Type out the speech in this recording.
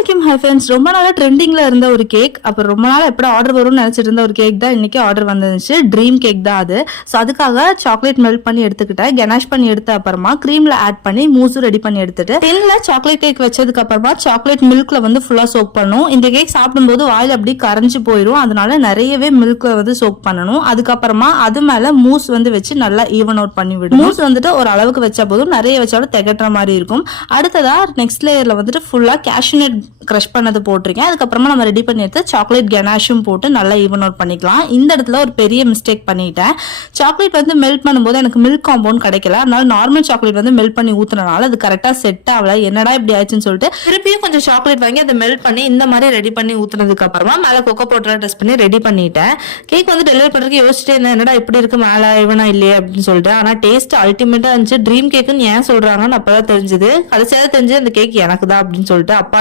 அஸ்ஸலாமு hi friends. ரொம்ப நாளா ட்ரெண்டிங்ல இருந்த ஒரு கேக், அப்புறம் ரொம்ப நாளா எப்படி ஆர்டர் வரும்னு நினைச்சிட்டு இருந்த ஒரு கேக் தான் இன்னைக்கு ஆர்டர் வந்துருந்துச்சு. ட்ரீம் கேக் தான் அது. ஸோ அதுக்காக சாக்லேட் மெல்ட் பண்ணி எடுத்துக்கிட்டேன். கெனாஷ் பண்ணி எடுத்த அப்புறமா கிரீம்ல ஆட் பண்ணி மூஸும் ரெடி பண்ணி எடுத்துட்டு டென்ல சாக்லேட் கேக் வச்சதுக்கு அப்புறமா சாக்லேட் மில்க்ல வந்து ஃபுல்லா சோக் பண்ணும். இந்த கேக் சாப்பிடும்போது வாயில் அப்படி கரைஞ்சு போயிடும். அதனால நிறையவே மில்க்ல வந்து சோக் பண்ணணும். அதுக்கப்புறமா அது மேல மூஸ் வந்து வச்சு நல்லா ஈவன் அவுட் பண்ணி விடும். மூஸ் வந்துட்டு ஒரு அளவுக்கு வச்சா போதும், நிறைய வச்சாலும் திகட்டுற மாதிரி இருக்கும். அடுத்ததா நெக்ஸ்ட் லேயர்ல வந்துட்டு ஃபுல்லா கேஷ்யூநட் கிரஷ் பண்ணது போட்டிருக்கேன். அதுக்கப்புறமா நம்ம ரெடி பண்ணி எடுத்து சாக்லேட் கெனாஷும் போட்டு நல்லா ஈவன் அவுட் பண்ணிக்கலாம். இந்த இடத்துல ஒரு பெரிய மிஸ்டேக் பண்ணிட்டேன். சாக்லேட் வந்து மெல்ட் பண்ணும்போது எனக்கு மில்க் காம்பவுண்ட் கிடைக்கல. அதனால நார்மல் சாக்லேட் வந்து மெல்ட் பண்ணி ஊத்துறனால அது கரெக்டா செட் ஆகல. என்னடா இப்படி ஆயிடுச்சுன்னு சொல்லிட்டு திருப்பியும் கொஞ்சம் சாக்லேட் வாங்கி அதை மெல்ட் பண்ணி இந்த மாதிரி ரெடி பண்ணி ஊத்துனதுக்கு அப்புறமா மேல கொக்கோ பவுடர் டெஸ்ட் பண்ணி ரெடி பண்ணிட்டேன். கேக் வந்து டெலிவரி பண்றதுக்கு யோசிச்சுட்டே இருந்தேன், என்னடா இப்படி இருக்கு மேல ஈவனா இல்லையே அப்படின்னு சொல்லிட்டு. ஆனா டேஸ்ட் அல்டிமேட்டா இருந்துச்சு. ட்ரீம் கேக்குன்னு ஏன் சொல்றாங்கன்னு அப்பதான் தெரிஞ்சது. கடைசியாக தெரிஞ்சு அந்த கேக் எனக்கு தான் அப்படின்னு சொல்லிட்டு அப்பா